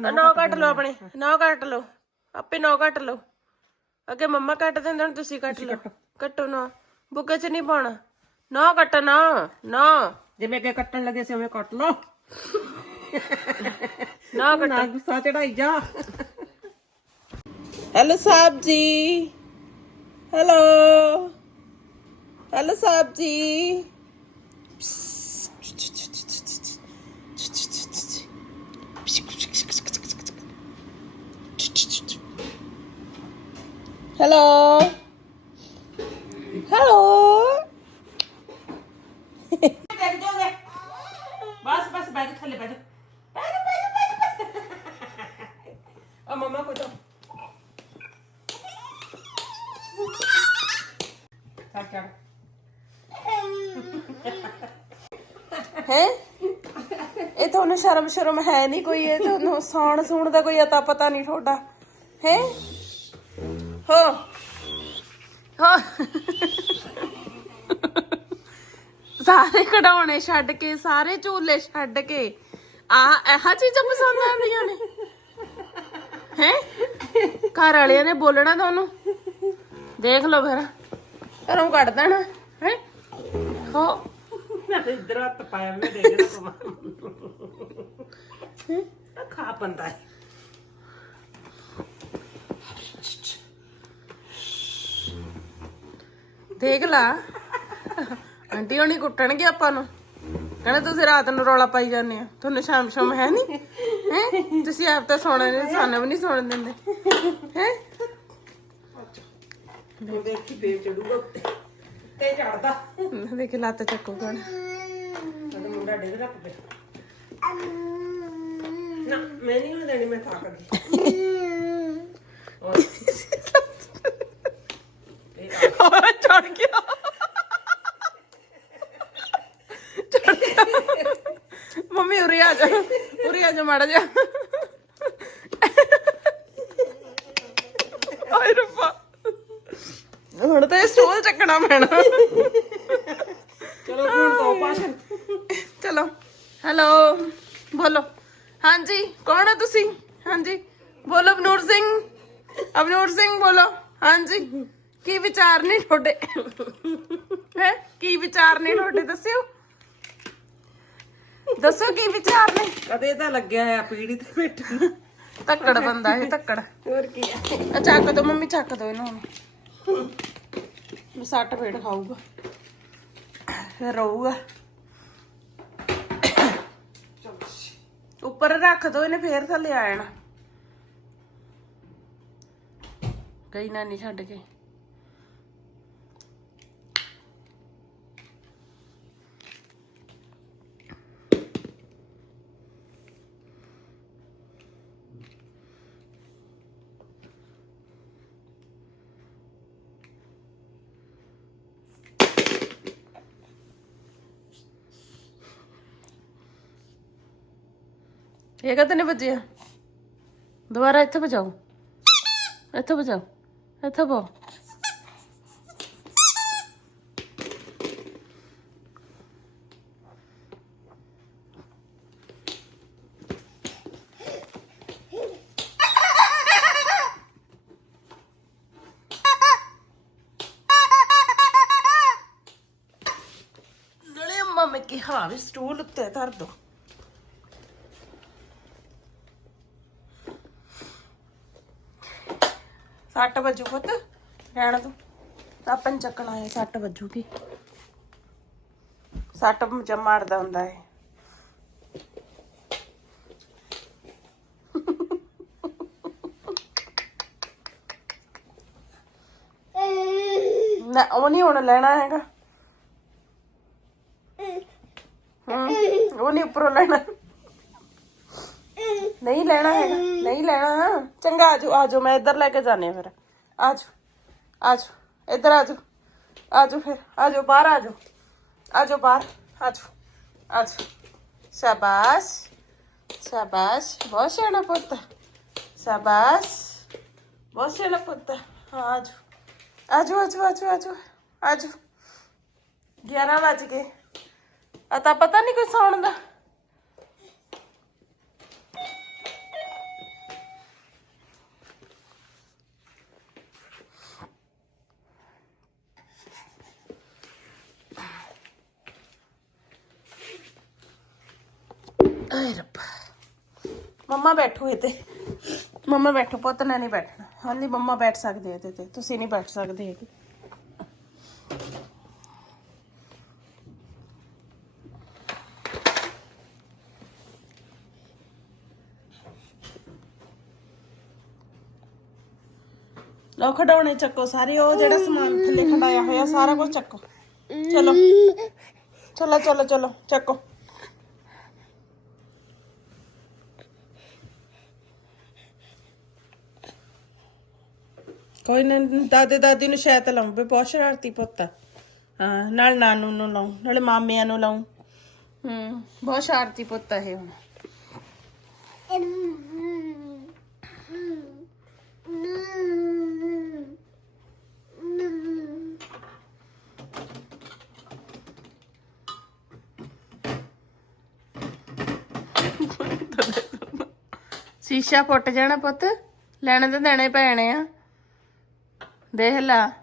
ਨਾ ਨੌ ਕੱਟ ਲਓ ਆਪਣੇ ਨੌ ਕੱਟ ਲਓ। ਆਪੇ ਨੌ ਕੱਟ ਲਓ। ਅੱਗੇ ਮੰਮਾ ਕੱਟ ਦਿੰਦੇ ਹੁਣ ਤੁਸੀਂ ਕੱਟ ਲਓ। ਕੱਟੋ। ਨਾ। ਬੁੱਕੇ 'ਚ ਨਹੀਂ ਪਾਉਣਾ। ਨੌ ਕੱਟਣਾ ਨੌ। ਜਿਵੇਂ ਅੱਗੇ ਕੱਟਣ ਲੱਗੇ ਸੀ ਉਵੇਂ ਕੱਟ ਲਓ। ਨੌ ਕੱਟ। ਨਾ ਗੁੱਸਾ ਚੜਾਈ ਜਾ। Hello Sahib ji. Hello. Hello Sahib ji. Hello hello ਦੇਖ ਦੋਗੇ ਬਸ ਬਸ ਬੈਠ ਜਾ ਥੱਲੇ ਬੈਠ ਜਾ। ਬੈਠ ਜਾ, ਬੈਠ ਜਾ, ਬੈਠ ਜਾ। ਆ ਮਮਾ ਕੋ ਤਾਂ। ਚੜ ਚੜ ਹੈ? ਇਹ ਤੁਹਾਨੂੰ ਸ਼ਰਮ ਸ਼ਰਮ ਹੈ ਨਹੀਂ ਕੋਈ ਇਹ ਤੁਹਾਨੂੰ ਸੌਣ ਸੂਣ ਦਾ ਕੋਈ ਅਤਾ ਪਤਾ ਨਹੀਂ ਤੁਹਾਡਾ। ਹੈ? ਹੋ। ਹੋ। ਸਾਰੇ ਕਢਾਉਣੇ ਛੱਡ ਕੇ ਸਾਰੇ ਝੂਲੇ ਛੱਡ ਕੇ। ਆ ਇਹ ਚੀਜ਼ਾਂ ਪਸੰਦ ਆਉਂਦੀਆਂ ਨੇ। ਹੈ? ਘਰ ਵਾਲਿਆਂ ਨੇ ਬੋਲਣਾ ਤੁਹਾਨੂੰ? ਦੇਖ ਲਓ ਫਿਰ। ਘਰੋਂ ਕੱਢ ਦੇਣਾ। ਹੈ? ਹੋ। ਮੈਂ ਇਧਰ ਹੱਥ ਪਾਇਆ ਮੈਂ ਦੇਖਣਾ ਕਮਾ ਖਾ ਹੈ। ਦੇਖ ਲਾ। ਆਂਟੀ ਹੋਣੀ ਕੁੱਟਣਗੇ ਆਪਾਂ ਨੂੰ। ਕਹਿੰਦੇ ਤੁਸੀਂ ਰਾਤ ਨੂੰ ਰੌਲਾ ਪਾਈ ਜਾਂਦੇ ਆ ਤੁਹਾਨੂੰ ਸ਼ਾਮ ਸ਼ਾਮ ਹੈ ਨਹੀਂ ਹੈ? ਤੁਸੀਂ ਆਪ ਤਾਂ ਸੌਣਾ ਨਹੀਂ ਸਾਨੂੰ ਵੀ ਨਹੀਂ ਸੌਣ ਦਿੰਦੇ। ਹੈ? ਉਹ ਦੇਖੀ ਬੇਵ ਚੜੂਗਾ ਉੱਤੇ। ਤੇ ਚੜਦਾ। ਦੇਖ ਲੱਤ ਚੱਕੋ ਕਣ ਉਹਦਾ ਮੁੰਡਾ ਡਿੱਗਦਾ ਪਿਆ। ਨਾ ਮੈਂ ਨਹੀਂ ਹੁਣ ਦੇਣੀ ਮੈਂ ਥੱਕ ਗਈ। ਮੰਮੀ ਉਰੇ ਆ ਜਾ ਉਰੇ ਆ ਜਾ ਮਾੜਾ ਜਾ ਆਏ ਰੱਬਾ ਹੁਣ ਤਾਂ ਇਹ ਸਟੋਲ ਚੱਕਣਾ ਪੈਣਾ ਚਲੋ ਹੁਣ ਤੋਂ ਭਾਸ਼ਣ ਚਲੋ ਹੈਲੋ ਬੋਲੋ ਹਾਂਜੀ ਕੌਣ ਹੈ ਤੁਸੀਂ ਹਾਂਜੀ ਬੋਲੋ ਅਬਨੂਰ ਸਿੰਘ ਅਬਨੂਰ ਸਿੰਘ ਬੋਲੋ ਹਾਂਜੀ ਕੀ ਵਿਚਾਰ ਨੇ ਤੁਹਾਡੇ ਹੈ ਕੀ ਵਿਚਾਰ ਨੇ ਤੁਹਾਡੇ ਦੱਸਿਓ ਦੱਸੋ ਕੀ ਵਿਚਾਰ ਨੇ? ਕਦੇ ਤਾਂ ਲੱਗਿਆ ਆ ਪੀੜੀ ਤੇ ਬੈਠਣ ਧੱਕੜ ਬੰਦਾ ਇਹ ਧੱਕੜ। ਹੋਰ ਕੀ ਆ? ਆ ਚੱਕ ਦੋ ਮੰਮੀ ਚੱਕ ਦੋ ਇਹਨੂੰ ਹੁਣ। ਮੈਂ ਸੱਟ ਫੇੜ ਖਾਊਗਾ। ਫਿਰ ਰਹੂਗਾ ਉੱਪਰ ਰੱਖ ਦੋ ਇਹਨੇ ਫੇਰ ਥੱਲੇ ਆ ਜਾਣਾ। ਗਈ ਨਾਨੀ ਛੱਡ ਕੇ। ਇਹ ਕਦ ਨੇ ਵੱਜਿਆ ਦੁਬਾਰਾ ਇੱਥੇ ਵਜਾਓ ਇੱਥੇ ਵਜਾਓ ਇੱਥੇ ਬੋ ਨਲੇ ਅੰਮਾ ਮੈਂ ਕਿਹਾ ਵੀ ਸਟੂਲ ਉੱਤੇ ਧਰ ਦੋ ਸੱਟ ਵੱਜੂ ਪੁੱਤ ਰਹਿਣ ਤੂੰ ਤਾਂ ਆਪਾਂ ਨੂੰ ਚੱਕਣਾ ਹੈ ਸੱਟ ਵੱਜੂਗੀ ਸੱਟ ਮੁਝਾ ਮਾਰਦਾ ਹੁੰਦਾ ਹੈ ਨਾ ਉਹ ਨਹੀਂ ਹੁਣ ਲੈਣਾ ਹੈਗਾ ਹਮ, ਉਹ ਨਹੀਂ ਉੱਪਰੋਂ ਲੈਣਾ ਨਹੀਂ ਲੈਣਾ ਹੈਗਾ ਨਹੀਂ ਲੈਣਾ ਚੰਗਾ ਆਜੋ ਆਜੋ ਮੈਂ ਇੱਧਰ ਲੈ ਕੇ ਜਾਣੇ ਫਿਰ ਆਜੋ ਆਜੋ ਇੱਧਰ ਆਜੋ ਆਜੋ ਫਿਰ ਆਜੋ ਬਾਹਰ ਆਜੋ ਆਜੋ ਬਾਹਰ ਆਜੋ ਆਜੋ ਸ਼ਾਬਾਸ਼ ਸ਼ਾਬਾਸ਼ ਬਹੁਤ ਸੋਹਣਾ ਪੁੱਤ ਸ਼ਾਬਾਸ਼ ਬਹੁਤ ਸੋਹਣਾ ਪੁੱਤ ਹਾਂ ਆਜੋ ਆਜੋ ਆਜੋ ਆਜੋ ਆਜੋ ਆਜੋ 11 ਵੱਜ ਗਏ ਆ ਤਾਂ ਪਤਾ ਨਹੀਂ ਕੋਈ ਸੌਣ ਦਾ ਮੰਮਾ ਬੈਠੋ ਇੱਥੇ ਮੰਮਾ ਬੈਠੋ ਪੁੱਤ ਨੇ ਨਹੀਂ ਬੈਠਣਾ ਹਾਂਜੀ ਮੰਮਾ ਬੈਠ ਸਕਦੇ ਇਹਦੇ ਤੇ ਤੁਸੀਂ ਨਹੀਂ ਬੈਠ ਸਕਦੇ ਹੈਗੇ ਲਓ ਖਡਾਉਣੇ ਚੱਕੋ ਸਾਰੇ ਉਹ ਜਿਹੜਾ ਸਮਾਨ ਥੱਲੇ ਖੰਡਾਇਆ ਹੋਇਆ ਸਾਰਾ ਕੁਝ ਚੱਕੋ ਚਲੋ ਚਲੋ ਚਲੋ ਚਲੋ ਚੱਕੋ ਕੋਈ ਨਾ, ਦਾਦੇ ਦਾਦੀ ਨੂੰ ਸ਼ਾਇਦ ਲਾਉਂ ਵੀ ਬਹੁਤ ਸ਼ਰਾਰਤੀ ਪੁੱਤ ਆ। ਹਾਂ, ਨਾਲ ਨਾਨੂ ਨੂੰ ਲਾਉਂ ਨਾਲੇ ਮਾਮਿਆਂ ਨੂੰ ਲਾਉਂ ਹੂੰ, ਬਹੁਤ ਸ਼ਰਾਰਤੀ ਪੁੱਤ ਆ ਇਹ ਹੁਣ। ਸ਼ੀਸ਼ਾ ਫੁੱਟ ਜਾਣਾ ਪੁੱਤ, ਲੈਣੇ ਤੇ ਦੇਣੇ ਪੈਣੇ ਆ। Déjela.